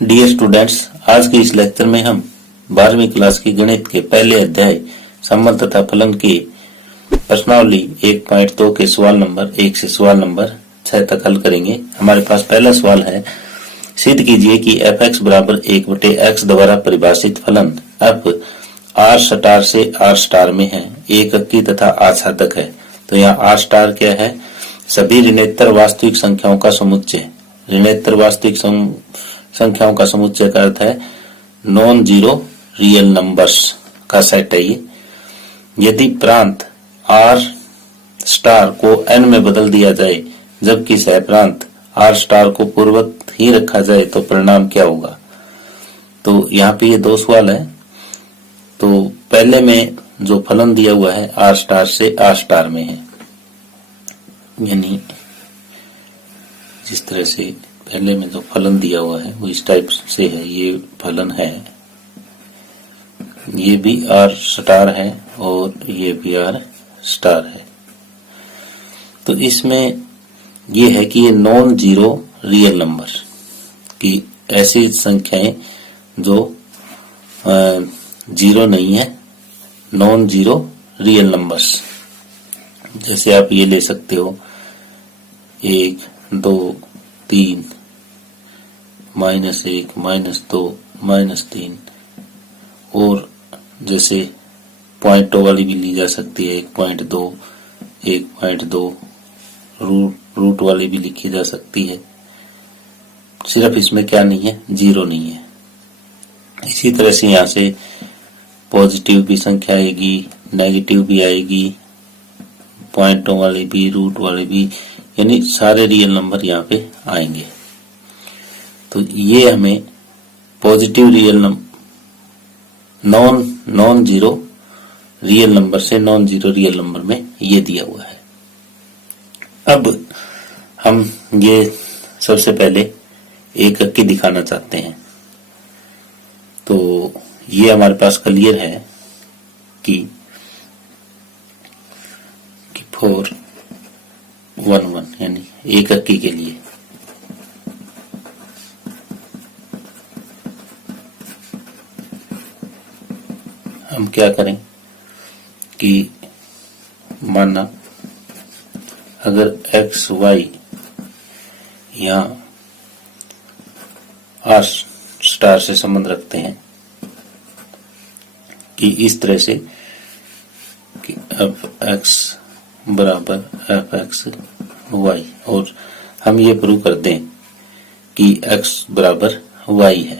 Dear students, आज के इस लेक्चर में हम 12वीं क्लास की गणित के पहले अध्याय संबंध तथा फलन की प्रश्नावली 1.2 के सवाल नंबर 1 से सवाल नंबर 6 तक हल करेंगे। हमारे पास पहला सवाल है, सिद्ध कीजिए कि f(x) बराबर 1/x द्वारा परिभाषित फलन f r स्टार से r स्टार में है, एक अंकी तथा आच्छादक है। तो यहाँ r स्टार क्या है? सभी ऋणोत्तर वास्तविक संख्याओं का समुच्चय। ऋणोत्तर वास्तविक संख्याओं का समुच्चय का अर्थ है नॉन जीरो रियल नंबर्स का सेट है ये। यदि प्रांत r स्टार को n में बदल दिया जाए जबकि सह प्रांत r स्टार को पूर्ववत ही रखा जाए तो परिणाम क्या होगा? तो यहाँ पे ये दो सवाल है। तो पहले में जो फलन दिया हुआ है r स्टार से r स्टार में है, यानी जिस तरह से पहले में जो फलन दिया हुआ है वो इस टाइप से है। ये फलन है, ये भी r स्टार है और ये भी r स्टार है। तो इसमें ये है कि ये नॉन जीरो रियल नंबर की ऐसी संख्याएं जो जीरो नहीं है, नॉन जीरो रियल नंबर्स। जैसे आप ये ले सकते हो 1, 2, 3, -1, -2, -3, और जैसे पॉइंटों वाली भी ली जा सकती है 1.2, 1.2, रूट वाली भी लिखी जा सकती है। सिर्फ इसमें क्या नहीं है? जीरो नहीं है। इसी तरह से यहाँ से पॉजिटिव भी संख्या आएगी, नेगेटिव भी आएगी, पॉइंटों वाले भी, रूट वाले भी, यानी सारे रियल नंबर यहाँ पे आएंगे। तो ये हमें positive real non zero real number से नॉन जीरो रियल नंबर में ये दिया हुआ है। अब हम ये सबसे पहले एक अंकी दिखाना चाहते हैं। तो ये हमारे पास क्लियर है कि 411 यानी एक अंकी के लिए हम क्या करें कि माना अगर x y यहाँ r स्टार से संबंध रखते हैं कि इस तरह से कि f(x) बराबर f(x) y, और हम ये प्रूव कर दें कि x बराबर y है,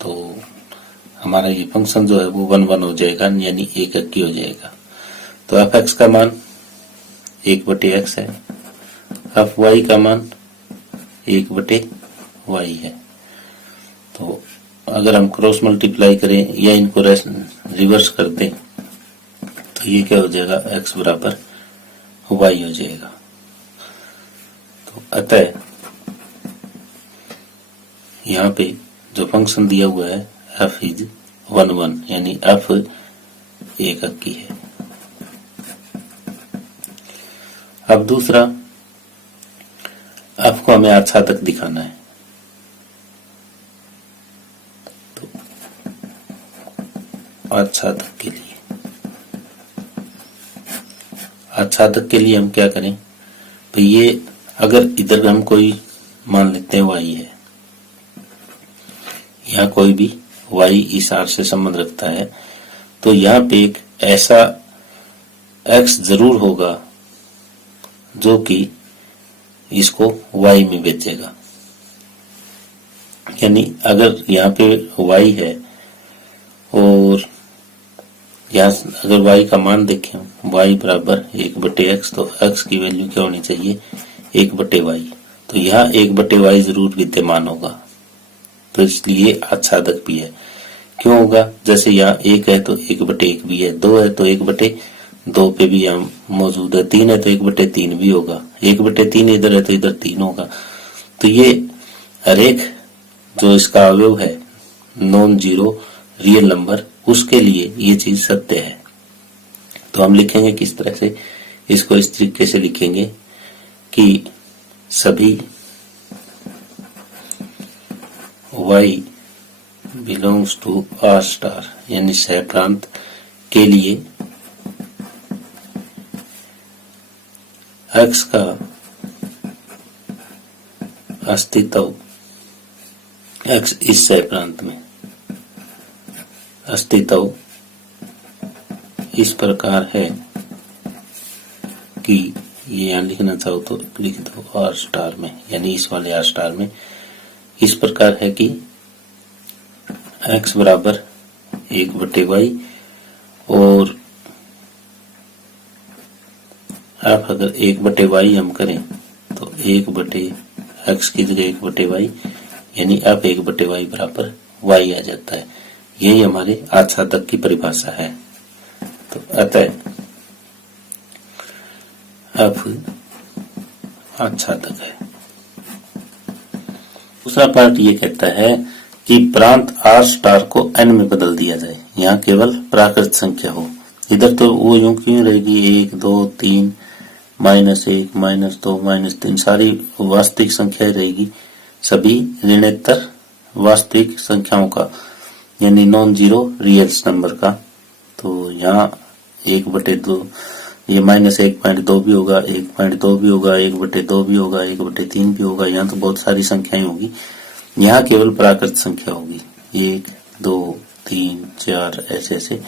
तो हमारा ये फंक्शन जो है वो 1 हो जाएगा, यानी एक अंकी हो जाएगा। तो f(x) का मान 1/x है, f(y) का मान 1/y है। तो अगर हम क्रॉस मल्टीप्लाई करें या इनको रिवर्स कर दें तो ये क्या हो जाएगा? x बराबर y हो जाएगा। तो अतः यहाँ पे जो फंक्शन दिया हुआ है f इज 1 यानी f एक अंकी है। अब दूसरा, f को हमें आच्छादक दिखाना है। तो आच्छादक के लिए हम क्या करें? तो ये अगर इधर हम कोई मान लेते हैं y है, यहाँ कोई भी y इस r से संबंध रखता है, तो यहाँ पे एक ऐसा x जरूर होगा जो कि इसको y में बेचेगा। यानी अगर यहाँ पे y है और यहाँ अगर y का मान देखें, y बराबर 1/x, तो x की वैल्यू क्या होनी चाहिए? 1/y। तो यहाँ 1/y जरूर विद्यमान होगा, तो इसलिए आच्छादक भी है। क्यों होगा? जैसे यहाँ 1 है तो 1/1 भी है, 2 है तो 1/2 पे भी यहाँ मौजूद है, 3 है तो 1/3 भी होगा, 1/3 इधर है तो इधर 3 होगा। तो ये हर एक जो इसका अवयव है नॉन जीरो रियल नंबर, उसके लिए ये चीज सत्य है। तो हम लिखेंगे किस तरह से? इसको इस तरीके से लिखेंगे कि सभी y belongs to R star यानी सह प्रांत के लिए x का अस्तित्व x इस सह प्रांत में अस्तित्व इस प्रकार है कि ये यहाँ लिखना चाहो तो लिख दो आर स्टार में, यानी इस वाले आर स्टार में इस प्रकार है कि x बराबर 1/y और आप अगर 1/y हम करें तो 1/x की जगह 1/y यानी अब 1/y बराबर y आ जाता है। यही हमारे आच्छादक की परिभाषा है। तो अतः अब आच्छादक है। दूसरा पार्ट ये कहता है कि प्रांत आर स्टार को n में बदल दिया जाए, यहाँ केवल प्राकृत संख्या हो। इधर तो वो यूं क्यों रहेगी 1 2 3 -1 -2 -3 सारी वास्तविक संख्याएं रहेगी, सभी ऋणोत्तर वास्तविक संख्याओं का यानी नॉन जीरो रियल्स नंबर का। तो यहाँ 1/2 ये -1.2 भी होगा, 1.2 भी होगा, 1/2 भी होगा, 1/3 भी होगा। यहाँ तो बहुत सारी संख्याएं होगी, यहाँ केवल प्राकृत संख्या होगी 1 2 3 4 ऐसे ऐसे,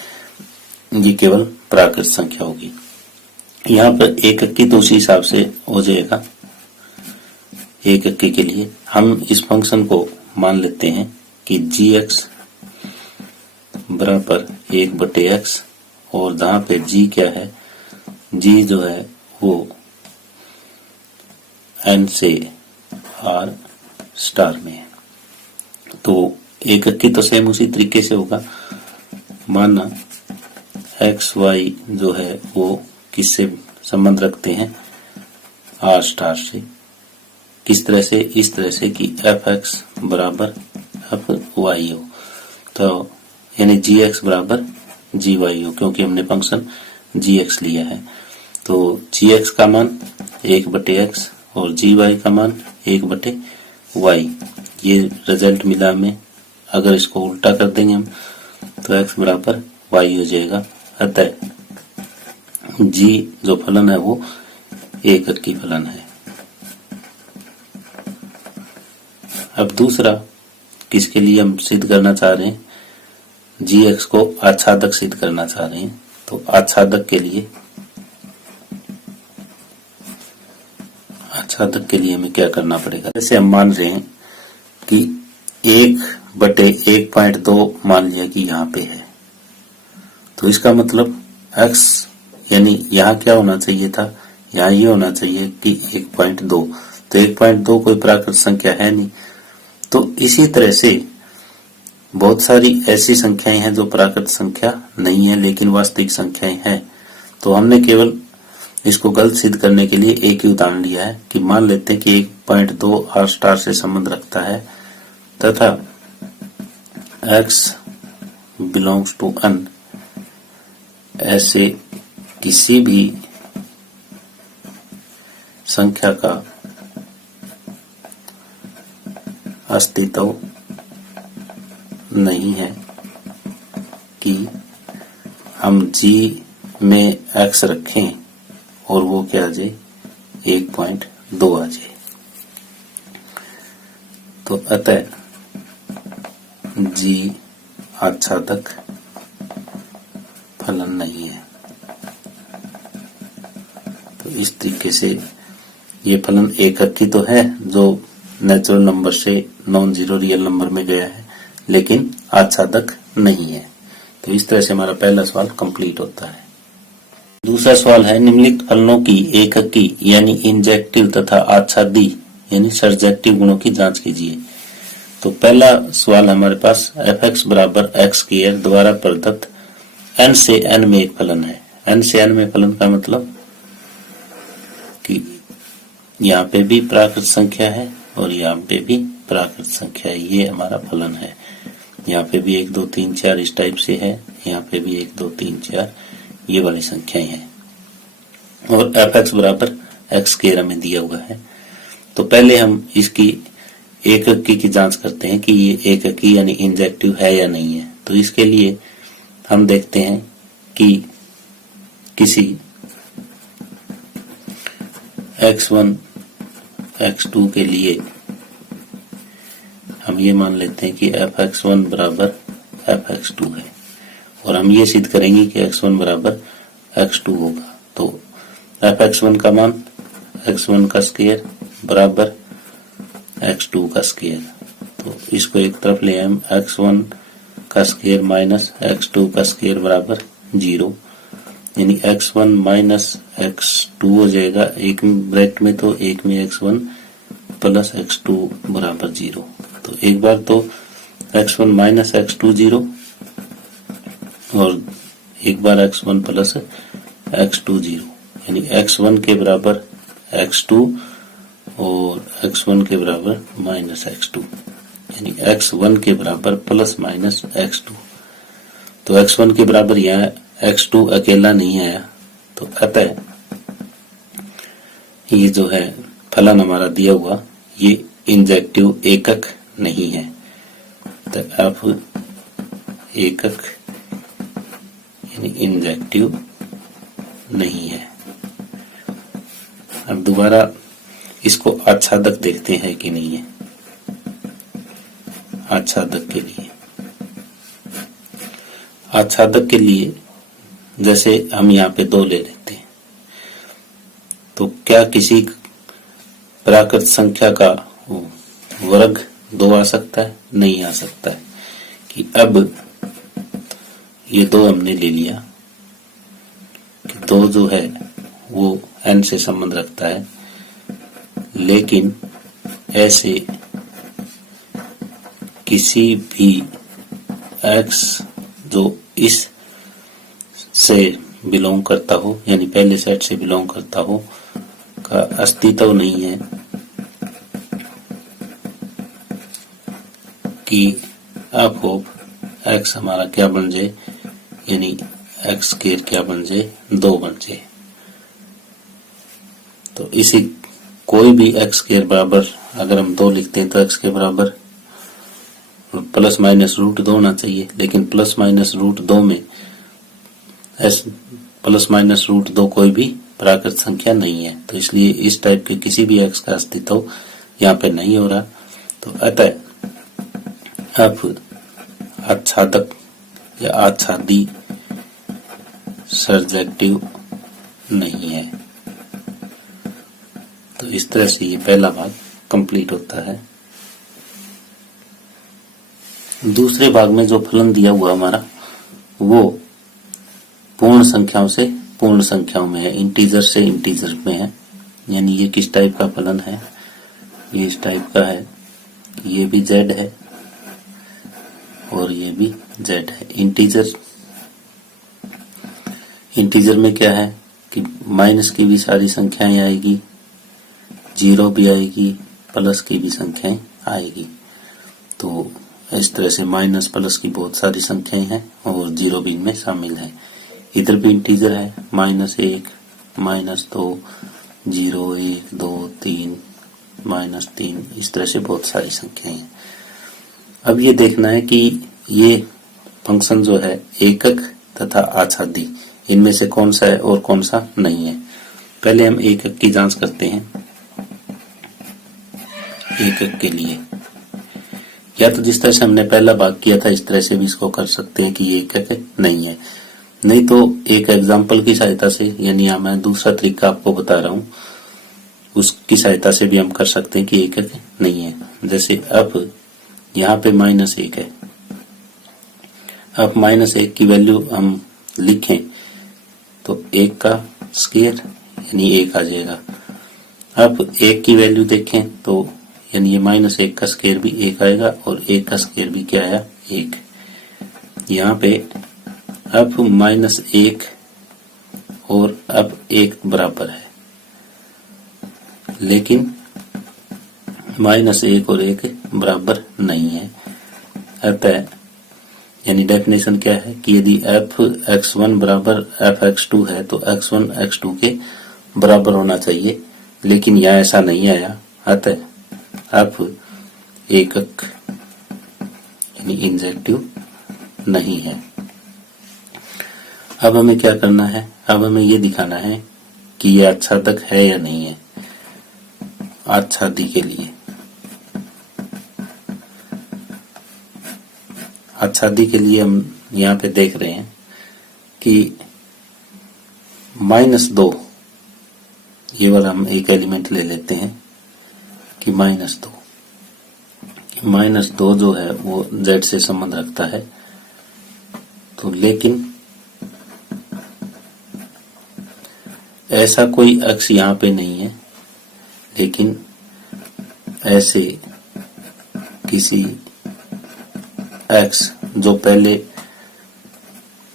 ये केवल प्राकृत संख्या होगी। यहाँ पर एक अंकी तो उसी हिसाब से हो जाएगा। एक अंकी के लिए हम इस फंक्शन को मान लेते हैं कि gx बराबर 1/x और जहाँ पे g क्या है, g जो है वो n से r स्टार में है। तो एक अंकी तो सेम उसी तरीके से होगा, माना x y जो है वो किससे संबंध रखते हैं, r स्टार से। किस तरह से, इस तरह से कि fx बराबर fy हो, तो यानी gx बराबर gy हो, क्योंकि हमने फंक्शन gx लिया है। तो gx का मान 1/x और gy का मान 1/y, ये रिजल्ट मिला हमें। अगर इसको उल्टा कर देंगे हम तो x बराबर y हो जाएगा। अतः g जो फलन है वो एक अंकी फलन है। अब दूसरा किसके लिए हम सिद्ध करना चाह रहे हैं, gx को आच्छादक सिद्ध करना चाह रहे हैं। तो आच्छादक के लिए हमें क्या करना पड़ेगा, जैसे हम मान रहे हैं कि 1/1.2 मान लिया कि यहाँ पे है, तो इसका मतलब x यानी यहाँ क्या होना चाहिए था, यहाँ ये होना चाहिए कि 1.2। तो 1.2 कोई प्राकृत संख्या है नहीं। तो इसी तरह से बहुत सारी ऐसी संख्याएं हैं जो प्राकृत संख्या नहीं है लेकिन वास्तविक संख्याएं हैं। तो हमने केवल इसको गलत सिद्ध करने के लिए एक ही उदाहरण लिया है कि मान लेते हैं कि 1.2 आर स्टार से संबंध रखता है तथा x बिलोंग्स टू n ऐसे किसी भी संख्या का अस्तित्व नहीं है कि हम g में x रखें और वो क्या आ जाए 1.2 आ जाए। तो अतः g आच्छादक फलन नहीं है। तो इस तरीके से ये फलन एक अंकी तो है जो नेचुरल नंबर से नॉन जीरो रियल नंबर में गया है, लेकिन आच्छादक नहीं है। तो इस तरह से हमारा पहला सवाल कंप्लीट होता है। दूसरा सवाल है, निम्नलिखित फलनों की एक अंकी यानी इंजेक्टिव तथा आच्छादी यानी सर्जेक्टिव गुणों की जांच कीजिए। तो पहला सवाल हमारे पास fx बराबर x² द्वारा प्रदत्त n से n में एक फलन है। n से n में फलन का मतलब कि यहाँ पे भी प्राकृत संख्या है और यहाँ पे भी प्राकृत संख्या है, ये हमारा फलन है। यहाँ पे भी 1 2 3 4 इस टाइप से है, यहाँ पे भी 1 2 3 4 ये वाली संख्याएं हैं और fx बराबर x² हमें दिया हुआ है। तो पहले हम इसकी एककी की जांच करते हैं कि ये एककी यानी इंजेक्टिव है या नहीं है। तो इसके लिए हम देखते हैं कि किसी x1 x2 के लिए हम ये मान लेते हैं कि fx1 बराबर fx2 है और हम ये सिद्ध करेंगे कि x1 बराबर x2 होगा। तो fx1 का मान x1 का स्क्वायर बराबर x2 का स्क्वायर। तो इसको एक तरफ ले हम x1 का स्क्वायर माइनस x2 का स्क्वायर बराबर 0, यानी x1 माइनस x2 हो जाएगा एक ब्रैकेट में, तो एक में x1 प्लस x2 बराबर 0। तो एक बार तो x1 माइनस x2 0 और एक बार x1 प्लस x2 0, यानी x1 के बराबर x2 और x1 के बराबर माइनस x2, यानी x1 के बराबर प्लस माइनस x2। तो x1 के बराबर यहाँ x2 अकेला नहीं आया, तो अतः ये जो है फलन हमारा दिया हुआ ये इंजेक्टिव एकक नहीं है। तो अब एकक यानी इंजेक्टिव नहीं है। अब दोबारा इसको आच्छादक देखते हैं कि नहीं है। आच्छादक के लिए जैसे हम यहाँ पे 2 ले लेते हैं, तो क्या किसी प्राकृत संख्या का वर्ग 2 आ सकता है? नहीं आ सकता है। कि अब ये 2 हमने ले लिया कि 2 जो है वो n से संबंध रखता है, लेकिन ऐसे किसी भी x जो इस से बिलोंग करता हो, यानी पहले सेट से बिलोंग करता हो, का अस्तित्व नहीं है कि अब x हमारा क्या बन जाए, यानी x स्क्वायर क्या बन जाए, 2 बन जाए। तो इसी कोई भी x स्क्वायर बराबर अगर हम 2 लिखते हैं तो x के बराबर प्लस माइनस रूट 2 होना चाहिए, लेकिन प्लस माइनस रूट 2 में प्लस माइनस रूट 2 कोई भी प्राकृत संख्या नहीं है। तो इसलिए इस टाइप के किसी भी x का अस्तित्व यहाँ पे नहीं हो रहा। तो अतः अब आच्छादक या आच्छादी सर्जेक्टिव नहीं है। तो इस तरह से ये पहला भाग कंप्लीट होता है। दूसरे भाग में जो फलन दिया हुआ हमारा वो पूर्ण संख्याओं से पूर्ण संख्याओं में है, इंटीजर से इंटीजर में है। यानी ये किस टाइप का फलन है, ये इस टाइप का है, ये भी z है और ये भी z है। इंटीजर में क्या है कि माइनस की भी सारी संख्याएं आएगी, 0 भी आएगी, प्लस की भी संख्याएं आएगी। तो इस तरह से माइनस प्लस की बहुत सारी संख्याएं हैं और 0 भी इनमें शामिल है। इधर भी इंटीजर है, -1, -2, 0, 1, 2, 3, -3, इस तरह से बहुत सारी संख्याएं हैं। अब ये देखना है कि ये फंक्शन जो है एकक तथा आच्छादी, इनमें से कौन सा है और कौन सा नहीं है। पहले हम एकक की जांच करते हैं। एकक के लिए या तो जिस तरह से हमने पहला भाग किया था इस तरह से भी इसको कर सकते हैं कि ये एकक नहीं है, नहीं तो एक एग्जाम्पल की सहायता से, यानी यहाँ मैं दूसरा तरीका आपको बता रहा हूँ, उसकी सहायता से भी हम कर सकते हैं कि एकक नहीं है। जैसे अब यहाँ पे -1 है, अब -1 की वैल्यू हम लिखें तो 1 का स्क्वायर यानी 1 आ जाएगा। अब 1 की वैल्यू देखें तो यानी ये -1 का स्क्वायर भी 1 आएगा और 1 का स्क्वायर भी क्या आया, 1। यहाँ पे अब -1 और अब 1 बराबर है, लेकिन -1 और 1 बराबर नहीं है। अतः यानी डेफिनेशन क्या है कि यदि f(x1) बराबर f(x2) है तो x1 x2 के बराबर होना चाहिए, लेकिन यहाँ ऐसा नहीं आया। अतः अब एकक यानी इंजेक्टिव नहीं है। अब हमें क्या करना है, अब हमें ये दिखाना है कि ये आच्छादक है या नहीं है। आच्छादी के लिए, आच्छादी के लिए हम यहाँ पे देख रहे हैं कि -2, ये वाला हम एक एलिमेंट ले लेते हैं कि -2 जो है वो z से संबंध रखता है। तो लेकिन ऐसा कोई अक्ष यहाँ पे नहीं है, लेकिन ऐसे किसी x जो पहले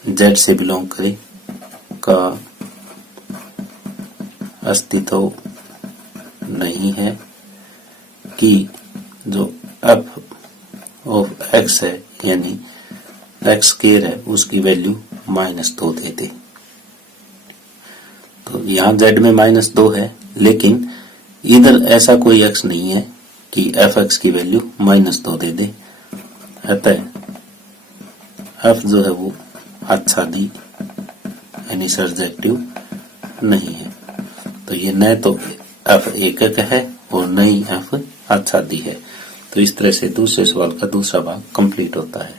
z से बिलोंग करे का अस्तित्व नहीं है कि जो f ऑफ x है यानी x स्क्वायर है उसकी वैल्यू -2 दे दे। तो यहाँ z में -2 है, लेकिन इधर ऐसा कोई x नहीं है कि fx की वैल्यू -2 दे दे। अतः f जो है वो आच्छादी यानी सर्जेक्टिव नहीं है। तो ये न तो f एकक है और न ही f आच्छादी है। तो इस तरह से दूसरे सवाल का दूसरा भाग कंप्लीट होता है।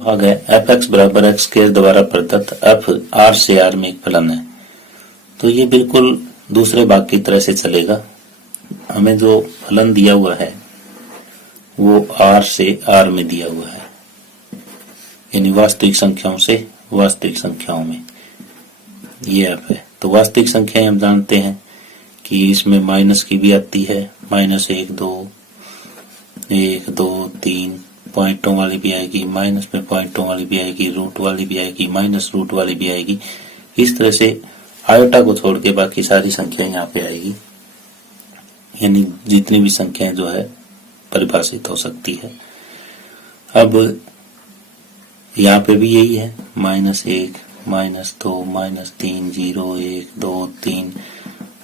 भाग है fx बराबर x स्क्वायर द्वारा प्रदत्त f r से r में एक फलन है। तो ये बिल्कुल दूसरे भाग की तरह से चलेगा। हमें जो फलन दिया हुआ है वो r से r में दिया हुआ है, यानी वास्तविक संख्याओं से वास्तविक संख्याओं में ये f है। तो वास्तविक संख्याएं हम जानते हैं कि इसमें माइनस की भी आती है, -1 2 3 पॉइंटों वाली भी आएगी, माइनस में पॉइंटों वाली भी आएगी, रूट वाली भी आएगी, माइनस रूट वाली भी आएगी। इस तरह से आयोटा को छोड़ के बाकी सारी संख्याएं यहाँ पे आएगी, यानी जितनी भी संख्याएं जो है परिभाषित हो सकती है। अब यहाँ पे भी यही है, -1 -2 -3 0 1 2 3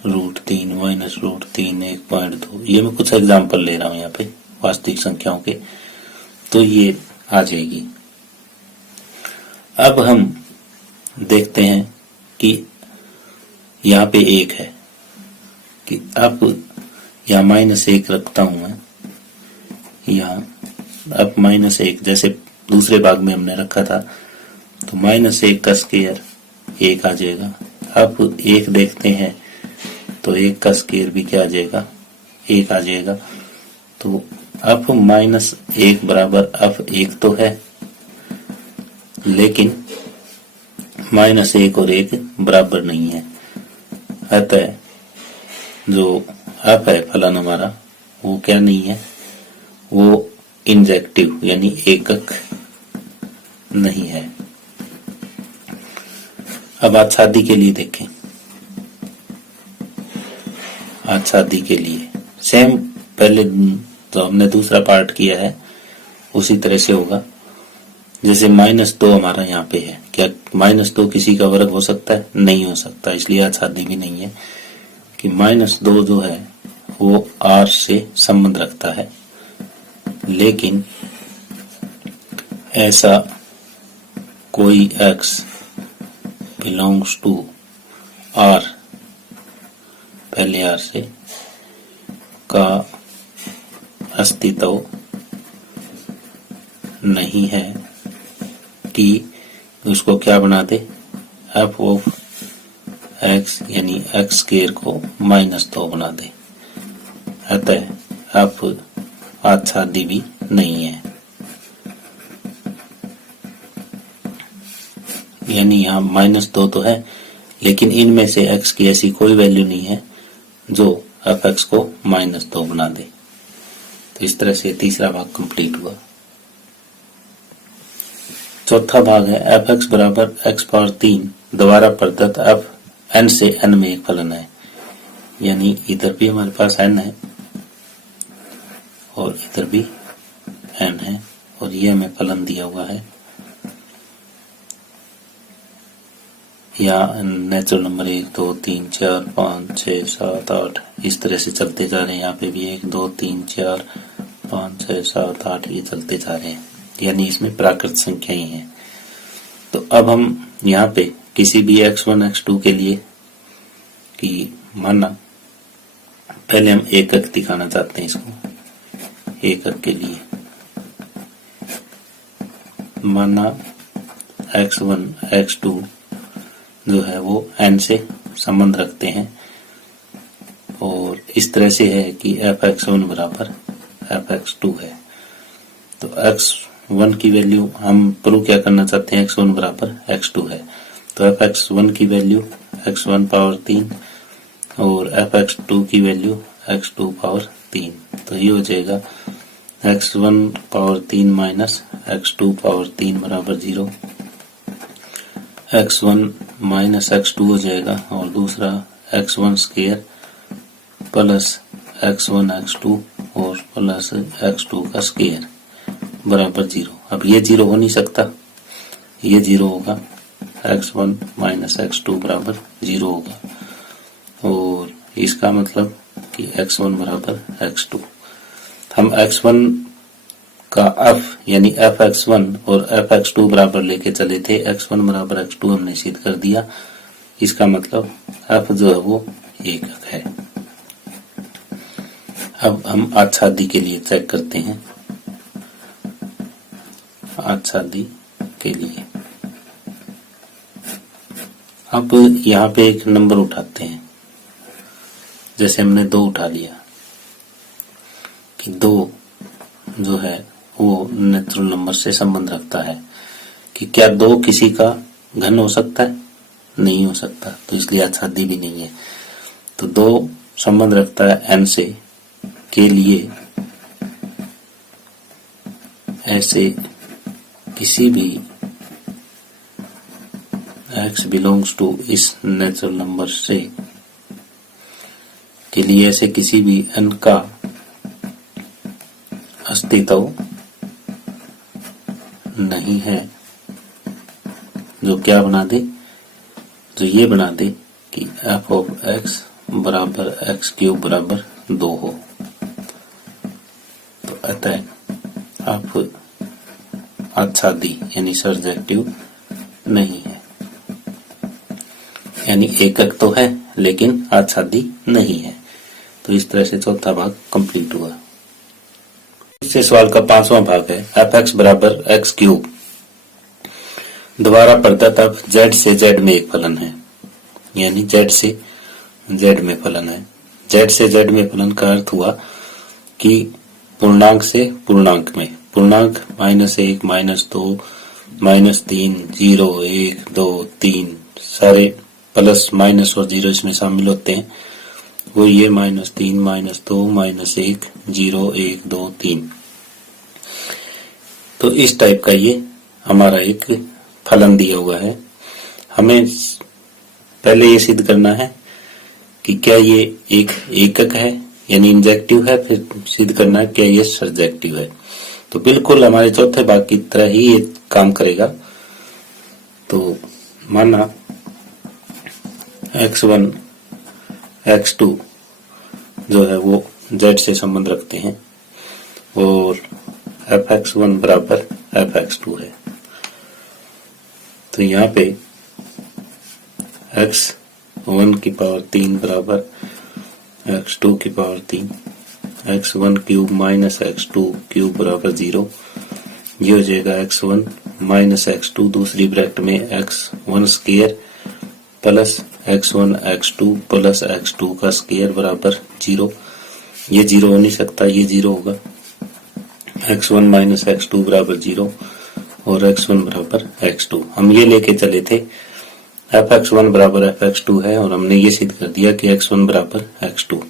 √3 -√3 1.2। ये मैं कुछ एग्जाम्पल ले रहा हूँ यहाँ पे वास्तविक संख्याओं के, तो ये आ जाएगी। अब हम देखते हैं कि यहाँ पे 1 है कि अब यहाँ -1 रखता हूं मैं, यहाँ अब -1 जैसे दूसरे भाग में हमने रखा था, तो -1 का स्क्वायर 1 आ जाएगा। अब 1 देखते हैं तो 1 का स्क्वायर भी क्या आ जाएगा, 1 आ जाएगा। तो अब -1 बराबर अब 1 तो है, लेकिन -1 और 1 बराबर नहीं है। अतः जो f है फलन हमारा वो क्या नहीं है, वो इंजेक्टिव यानी एकक नहीं है। अब आच्छादी के लिए देखें। आच्छादी के लिए सेम पहले जो हमने दूसरा पार्ट किया है उसी तरह से होगा। जैसे -2 हमारा यहाँ पे है, क्या -2 किसी का वर्ग हो सकता है? नहीं हो सकता, इसलिए आच्छादी भी नहीं है कि -2 जो है वो r से संबंध रखता है। लेकिन ऐसा कोई x बिलोंग्स टू r, पहले r से, का अस्तित्व नहीं है कि उसको क्या बना दे, f ऑफ x यानी x स्क्वायर को -2 बना दे। अतः f आच्छादी भी नहीं है, यानी यहाँ -2 तो है, लेकिन इनमें से x की ऐसी कोई वैल्यू नहीं है जो fx को -2 बना दे। तो इस तरह से तीसरा भाग कंप्लीट हुआ। चौथा भाग है fx बराबर x⁴ द्वारा प्रदत्त f n से n में एक फलन है, यानी इधर भी हमारे पास n है और इधर भी n है, और ये हमें फलन दिया हुआ है। या नेचुरल नंबर 1 2 3 4 5 6 7 8 इस तरह से चलते जा रहे हैं। यहाँ पे भी 1 2 3 4 5, 6, 7, 8 ये चलते जा रहे हैं, यानी इसमें प्राकृत संख्या ही है। तो अब हम यहाँ पे किसी भी x1 x2 के लिए कि माना पहले हम एकक दिखाना चाहते हैं, इसको एकक के लिए माना x1 x2 जो है वो n से संबंध रखते हैं और इस तरह से है कि fx1 बराबर fx2 है। तो x1 की वैल्यू हम प्रूव क्या करना चाहते हैं, x1 बराबर x2 है। तो fx1 की वैल्यू x1 पावर 3 और fx2 की वैल्यू x2 पावर 3। तो ये हो जाएगा x1 power 3 minus x2 power 3 बराबर 0। x1 माइनस x2 हो जाएगा और दूसरा x1 square plus x1 x2 और प्लस x2 का स्क्वायर बराबर 0। अब ये 0 हो नहीं सकता, ये 0 होगा, x1 माइनस x2 बराबर 0 होगा और इसका मतलब कि x1 बराबर x2। हम x1 का f यानी fx1 और fx2 बराबर लेके चले थे, x1 बराबर x2 हमने सिद्ध कर दिया। इसका मतलब f जो है वो एकक है। अब हम आच्छादी के लिए चेक करते हैं। आच्छादी के लिए अब यहाँ पे एक नंबर उठाते हैं, जैसे हमने 2 उठा लिया कि 2 जो है वो नेचुरल नंबर से संबंध रखता है कि क्या 2 किसी का घन हो सकता है, नहीं हो सकता, तो इसलिए आच्छादी भी नहीं है। तो 2 संबंध रखता है n से के लिए ऐसे किसी भी x बिलोंग्स टू इस नेचुरल नंबर से के लिए ऐसे किसी भी n का अस्तित्व नहीं है जो क्या बना दे, जो ये बना दे कि f ऑफ x बराबर x क्यूब बराबर 2 हो। तो अतः आप आच्छादी यानी सर्जेक्टिव नहीं है, यानी एकक तो है लेकिन आच्छादी नहीं है। तो इस तरह से चौथा भाग कंप्लीट हुआ। इससे सवाल का 5वां भाग है fx बराबर x क्यूब। दोबारा प्रदत्त अब z से z में एक फलन है, यानी z से z में फलन है। z से z में फलन का अर्थ हुआ कि पूर्णांक से पूर्णांक में, पूर्णांक -1 -2 -3 0 1 2 3 सारे प्लस माइनस और 0 इसमें शामिल होते हैं, वो ये -3 -2 -1 0 1 2 3। तो इस टाइप का ये हमारा एक फलन दिया हुआ है। हमें पहले ये सिद्ध करना है कि क्या ये एक एकक है यानी इंजेक्टिव है, फिर सिद्ध करना है क्या ये सर्जेक्टिव है। तो बिल्कुल हमारे चौथे भाग की तरह ही ये काम करेगा। तो माना x1 x2 जो है वो z से संबंध रखते हैं और fx1 बराबर fx2 है। तो यहाँ पे x1 की पावर 3 बराबर x2 की power 3, x1 cube minus x2 cube बराबर 0। ये हो जाएगा x1 माइनस x2 दूसरी ब्रैकेट में x1 square plus x1 x2 plus x2 का स्क्वायर बराबर 0। ये 0 हो नहीं सकता, ये 0 होगा। x1 माइनस x2 बराबर 0 और x1 बराबर x2। हम ये लेके चले थे fx1 बराबर fx2 है और हमने ये सिद्ध कर दिया कि x1 बराबर x2।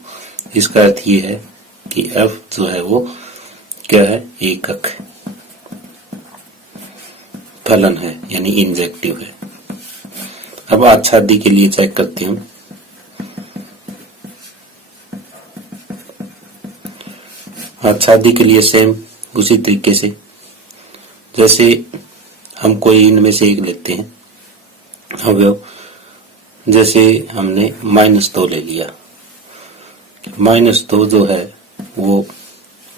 इसका अर्थ ये है कि f जो है वो क्या है, एकक फलन है यानी इंजेक्टिव है। अब आच्छादी के लिए चेक करते हैं। आच्छादी के लिए सेम उसी तरीके से जैसे हम कोई इनमें से एक लेते हैं अवयव, जैसे हमने -2 ले लिया। -2 जो है वो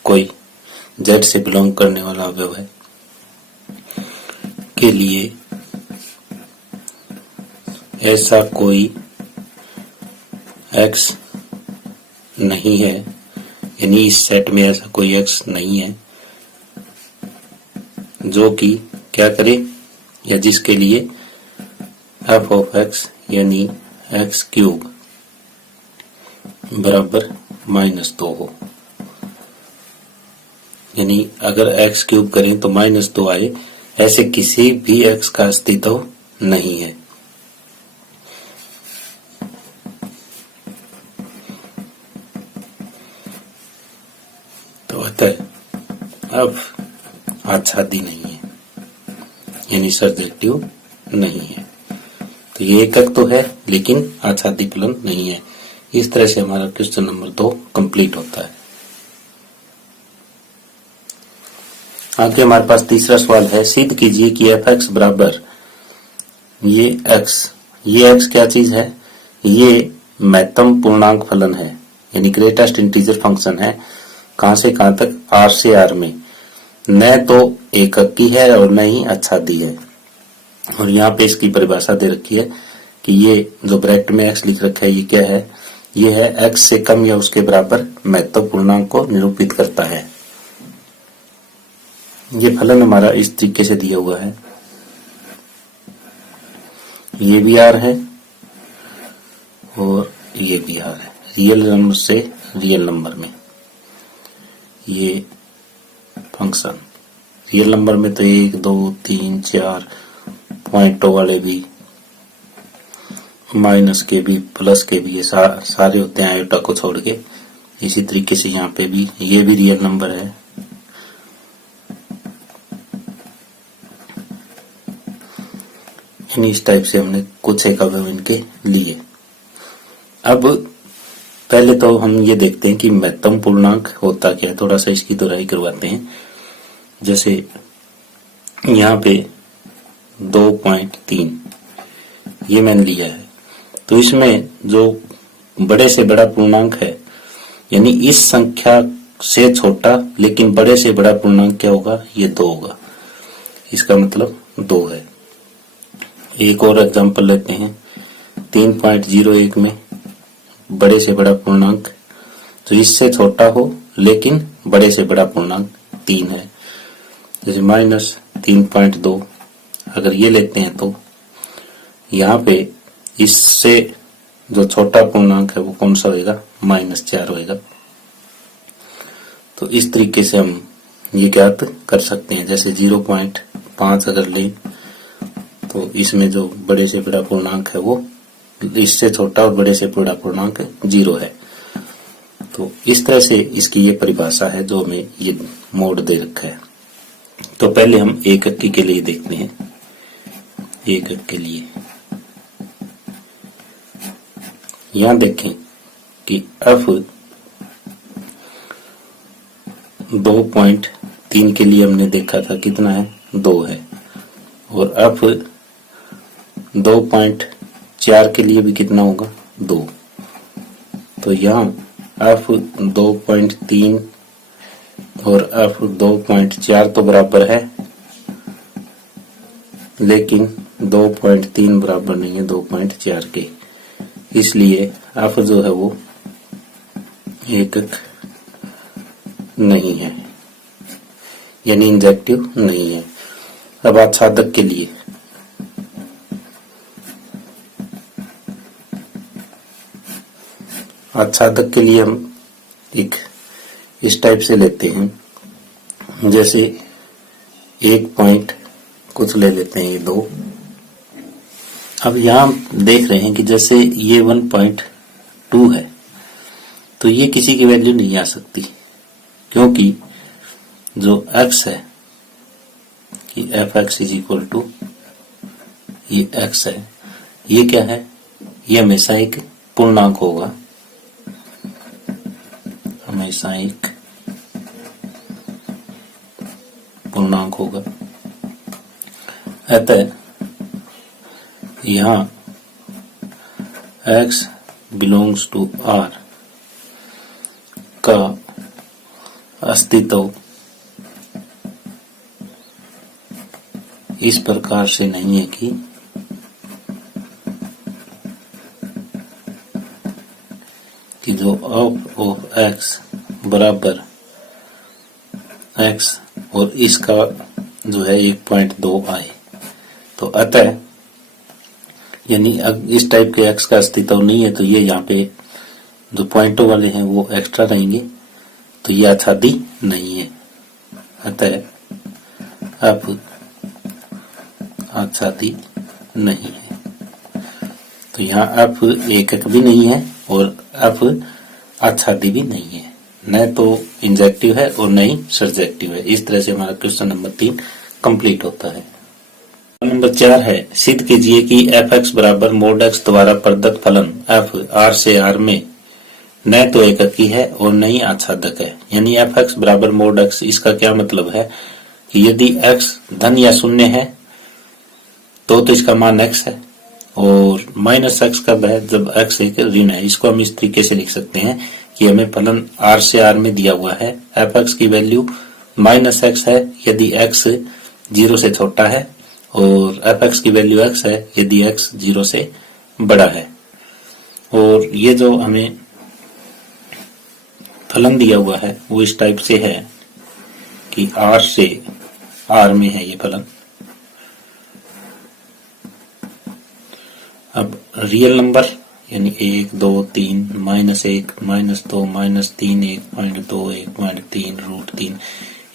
कोई z से बिलोंग करने वाला अवयव है के लिए ऐसा कोई x नहीं है, यानी इस सेट में ऐसा कोई x नहीं है जो कि क्या करे या जिसके लिए f ऑफ x यानी x क्यूब बराबर -2 हो। यानी अगर x क्यूब करें तो -2 आए, ऐसे किसी भी x का अस्तित्व नहीं है। तो अतः अब आच्छादी नहीं है, यानी सर्जेक्टिव नहीं है। तो ये एकक तो है लेकिन आच्छादी फलन नहीं है। इस तरह से हमारा क्वेश्चन नंबर 2 कंप्लीट होता है। आगे हमारे पास तीसरा सवाल है, सिद्ध कीजिए कि f(x) बराबर ये x क्या चीज है? ये महत्तम पूर्णांक फलन है, यानी ग्रेटेस्ट इंटीजर फंक्शन है। कहां से कहां तक? r से r में। न तो एकक की है और न ही आच्छादी है। और यहाँ पे इसकी परिभाषा दे रखी है कि ये जो ब्रैकेट में x लिख रखा है ये क्या है? ये है x से कम या उसके बराबर महत्तम पूर्णांक को निरूपित करता है। ये फलन हमारा इस तरीके से दिया हुआ है, ये भी r है और ये भी r है, रियल नंबर से रियल नंबर में। ये फंक्शन रियल नंबर में तो 1 2 3 4 पॉइंटों वाले भी, माइनस के भी, प्लस के भी, ये सारे होते हैं आयोटा को छोड़ के। इसी तरीके से यहाँ पे भी ये भी रियल नंबर है। इस टाइप से हमने कुछ एक अवयव इनके लिए। अब पहले तो हम ये देखते हैं कि महत्तम पूर्णांक होता क्या है, थोड़ा सा इसकी दोहराई करवाते हैं। जैसे यहाँ पे 2.3 ये मैंने लिया है, तो इसमें जो बड़े से बड़ा पूर्णांक है, यानी इस संख्या से छोटा लेकिन बड़े से बड़ा पूर्णांक क्या होगा? ये 2 होगा। इसका मतलब 2 है। एक और एग्जांपल लेते हैं, 3.01 में बड़े से बड़ा पूर्णांक तो इससे छोटा हो लेकिन बड़े से बड़ा पूर्णांक 3 है। जैसे -3.2 अगर ये लेते हैं तो यहाँ पे इससे जो छोटा पूर्णांक है वो कौन सा होएगा? -4 होएगा। तो इस तरीके से हम ये ज्ञात कर सकते हैं। जैसे 0.5 अगर लें तो इसमें जो बड़े से बड़ा पूर्णांक है वो इससे छोटा और बड़े से बड़ा पूर्णांक 0 है। तो इस तरह से इसकी ये परिभाषा है जो हमें ये मोड दे रखा है। तो पहले हम एकक के लिए देखते हैं। एकक के लिए यहां देखें कि f 2.3 के लिए हमने देखा था कितना है? 2 है। और f 2.4 के लिए भी कितना होगा? 2। तो यहाँ f 2.3 और f 2.4 तो बराबर है, लेकिन 2.3 बराबर नहीं है 2.4 के, इसलिए f जो है वो एकक नहीं है, यानी इंजेक्टिव नहीं है। अब आच्छादक के लिए हम एक इस टाइप से लेते हैं। जैसे 1 पॉइंट कुछ ले लेते हैं, ये 2। अब यहां देख रहे हैं कि जैसे ये 1.2 है तो ये किसी की वैल्यू नहीं आ सकती, क्योंकि जो x है कि f(x) = ये x है, ये क्या है? ये हमेशा एक पूर्णांक होगा, हमेशा एक पूर्णांक होगा। अतः यहाँ x belongs to R का अस्तित्व इस प्रकार से नहीं है कि जो ऑफ ऑफ एक्स बराबर एक्स और इसका जो है 1.2 आए। तो अतः यानी इस टाइप के एक्स का अस्तित्व नहीं है, तो ये यहाँ पे जो पॉइंटों वाले हैं वो एक्स्ट्रा रहेंगे, तो ये आच्छादी नहीं है। अतः अब आच्छादी नहीं है। तो यहाँ अब एकक भी नहीं है और अब आच्छादी भी नहीं है, न तो इंजेक्टिव है और न ही सर्जेक्टिव है। इस तरह से हमारा क्वेश्चन नंबर 3 कंप्लीट होता है। नंबर 4 है, सिद्ध कीजिए कि एफ एक्स बराबर मोड एक्स द्वारा प्रदत्त फलन एफ आर से आर में न तो एककी है और न ही आच्छादक है। यानी एफ एक्स बराबर मोड एक्स, इसका क्या मतलब है कि यदि एक्स धन या शून्य है तो इसका मान एक्स है, और माइनस एक्स कब है, जब एक्स एक ऋण है। इसको हम इस तरीके से लिख सकते हैं कि हमें फलन आर से आर में दिया हुआ है, एफ एक्स की वैल्यू माइनस एक्स है यदि एक्स 0 से छोटा है, और एफ एक्स की वैल्यू एक्स है यदि एक्स 0 से बड़ा है। और ये जो हमें फलन दिया हुआ है वो इस टाइप से है कि आर से आर में है ये फलन। अब रियल नंबर यानी 1, 2, 3, -1, -2, -3, 1.2, 1.3, √3,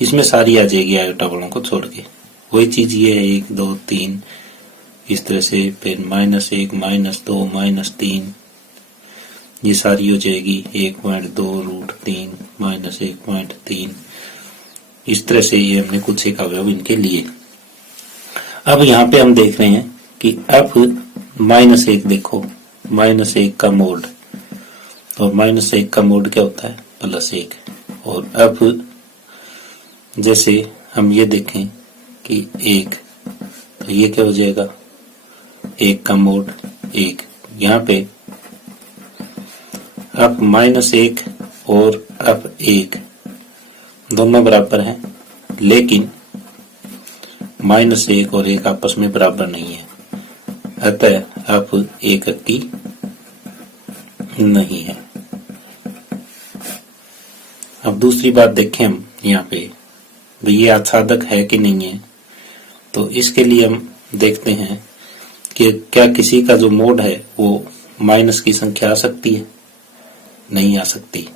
इसमें सारी आ जाएगी आयोटा वालों को छोड़ के। वही चीज ये है 1, 2, 3 इस तरह से, फिर -1, -2, -3 ये सारी हो जाएगी 1.2, √3, -1.3। इस तरह से ये हमने कुछ एक अवयव इनके लिए। अब यहाँ पे हम देख रहे हैं कि अब -1 देखो, -1 का मोड, और -1 का मोड क्या होता है, +1। और अब जैसे हम ये देखें कि 1, तो ये क्या हो जाएगा, 1 का मोड 1। यहाँ पे अब -1 और अब 1 दोनों बराबर हैं, लेकिन -1 और 1 आपस में बराबर नहीं है, अतः अब एककी नहीं है। अब दूसरी बात देखें हम यहाँ पे, ये आच्छादक है कि नहीं है। तो इसके लिए हम देखते हैं कि क्या किसी का जो मोड है वो माइनस की संख्या आ सकती है, नहीं आ सकती।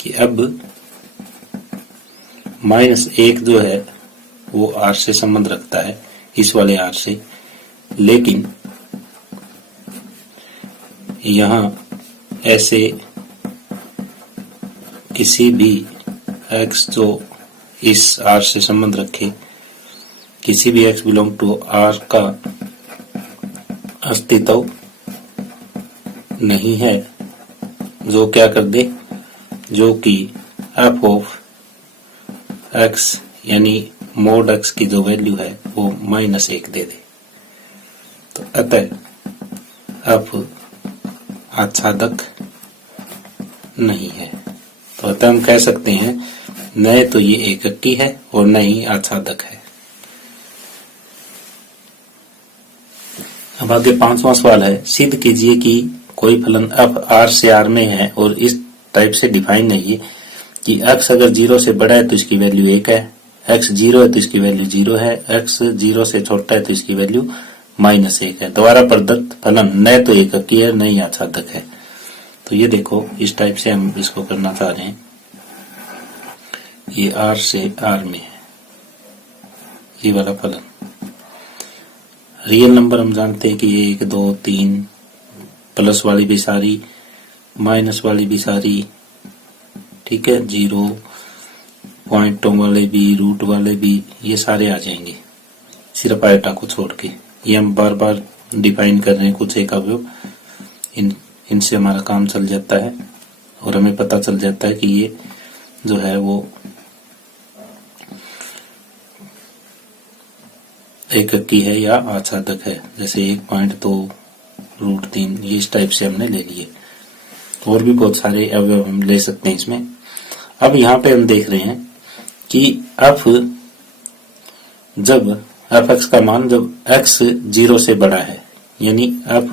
कि अब -1 जो है वो आर से संबंध रखता है, इस वाले आर से, लेकिन यहाँ ऐसे किसी भी x जो इस r से संबंध रखे, किसी भी x बिलोंग टू r का अस्तित्व नहीं है, जो क्या कर दे, जो कि f ऑफ x यानी मोड x की जो वैल्यू है वो -1 दे दे। तो अतः अब आच्छादक नहीं है। तो अतः हम कह सकते हैं न तो ये एककी है और न ही आच्छादक है। अब आगे 5वां सवाल है, सिद्ध कीजिए कि कोई फलन f r से r में है और इस टाइप से डिफाइन है ये कि x अगर 0 से बड़ा है तो इसकी वैल्यू 1 है, x 0 है तो इसकी वैल्यू 0 है, x 0 से छोटा है तो इसकी वैल्यू -1 है। द्वारा प्रदत्त फलन न तो एककी है न ही आच्छादक है। तो ये देखो इस टाइप से हम इसको करना चाह रहे हैं। ये r से r में है ये वाला फलन। रियल नंबर हम जानते हैं कि 1, 2, 3, प्लस वाली भी सारी, माइनस वाली भी सारी, ठीक है, 0 पॉइंटों वाले भी, रूट वाले भी, ये सारे आ जाएंगे सिर्फ आयोटा को छोड़ के। ये हम बार बार डिफाइन कर रहे हैं कुछ एक अवयव, इनसे हमारा काम चल जाता है और हमें पता चल जाता है कि ये जो है वो एककी है या आच्छादक है। जैसे 1.2 √3 ये इस टाइप से हमने ले लिए। और भी बहुत सारे अवयव हम ले सकते हैं इसमें। अब यहाँ पे हम देख रहे हैं कि अब जब एफ एक्स का मान जब एक्स 0 से बड़ा है, यानी एफ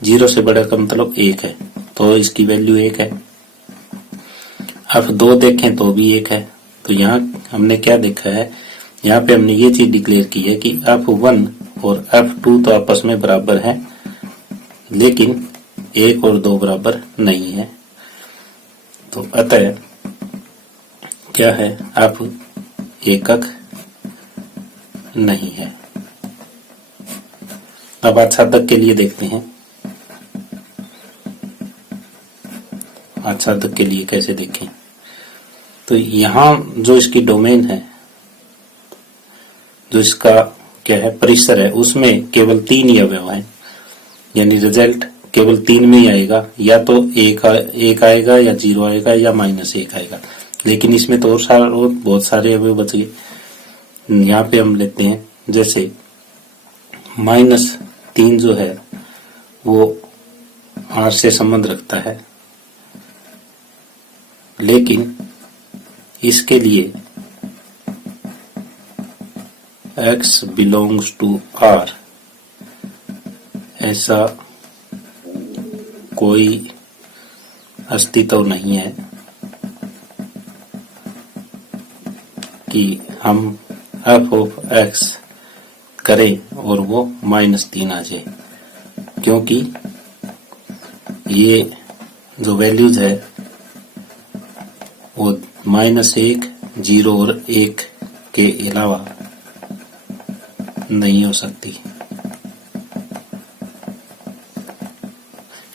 0 से बड़ा का मतलब 1 है, तो इसकी वैल्यू 1 है। एफ 2 देखें तो भी 1 है। तो यहाँ हमने क्या देखा है, यहाँ पे हमने ये चीज डिक्लेयर की है कि F1 और F2 तो आपस में बराबर है, लेकिन 1 और 2 बराबर नहीं है। तो अतः क्या है, F एकक नहीं है। अब आच्छादक के लिए देखते हैं। आच्छादक के लिए कैसे देखें, तो यहाँ जो इसकी डोमेन है, जो इसका क्या है परिसर है, उसमें केवल 3 ही अवयव हैं, यानी रिजल्ट केवल 3 में ही आएगा, या तो एक आएगा या 0 आएगा या -1 आएगा। लेकिन इसमें तो और बहुत सारे अवयव बच गए। यहाँ पे हम लेते हैं जैसे -3 जो है वो R से संबंध रखता है, लेकिन इसके लिए x belongs to R ऐसा कोई अस्तित्व नहीं है कि हम f of x करें और वो -3 आ जाए, क्योंकि ये जो वैल्यूज है वो -1, 0 और 1 के अलावा नहीं हो सकती,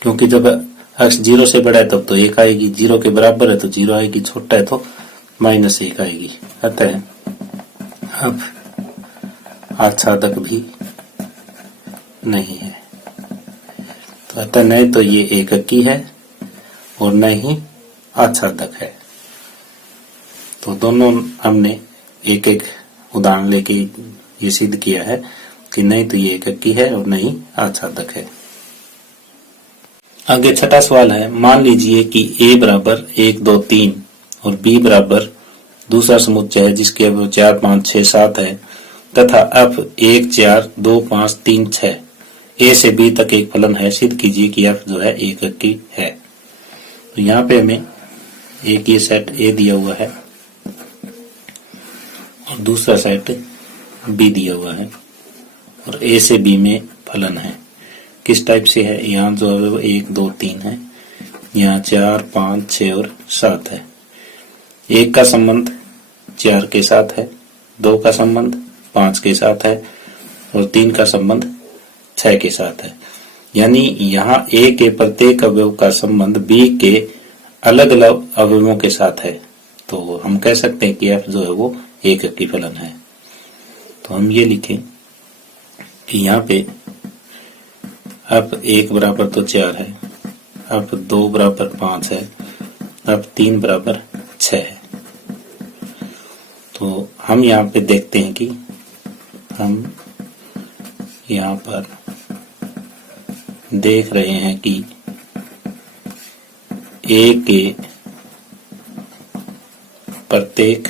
क्योंकि जब x 0 से बड़ा है तब तो 1 आएगी, 0 के बराबर है तो 0 आएगी, छोटा है तो -1 आएगी। अतः अब आच्छादक भी नहीं है। तो अतः न तो ये एककी है और न ही आच्छादक है। तो दोनों हमने एक एक उदाहरण लेके ये सिद्ध किया है कि नहीं तो ये एककी है और नहीं आच्छादक है। आगे छठा सवाल है, मान लीजिए कि a बराबर 1, 2, 3 और b बराबर दूसरा समुच्चय है जिसके अवयव 4, 5, 6, 7 है, तथा f 1, 4, 2, 5, 3, 6 a से b तक एक फलन है, सिद्ध कीजिए कि f जो है एककी है। तो यहाँ पे हमें एक ये सेट a दिया हुआ है और दूसरा सेट b दिया हुआ है, और a से b में फलन है। किस टाइप से है, यहाँ जो है वो 1, 2, 3 है, यहाँ 4, 5, 6 और 7 है। 1 का संबंध 4 के साथ है, 2 का संबंध 5 के साथ है और 3 का संबंध 6 के साथ है। यानी यहाँ a के प्रत्येक अवयव का संबंध b के अलग अलग अवयवों के साथ है। तो हम कह सकते हैं कि f जो है वो एककी फलन है। तो हम ये लिखें कि यहाँ पे अब 1 बराबर तो 4 है, अब 2 बराबर 5 है, अब 3 बराबर 6 है। तो हम यहाँ पे देखते हैं कि हम यहाँ पर देख रहे हैं कि a के प्रत्येक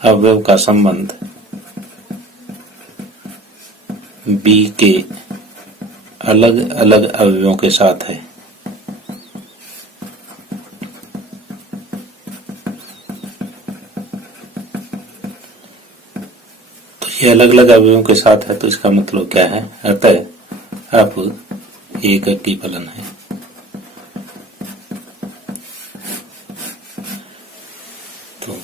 अवयव का संबंध b के अलग अलग अवयवों के साथ है। तो ये अलग अलग अवयवों के साथ है, तो इसका मतलब क्या है, अतः आप एककी फलन है। तो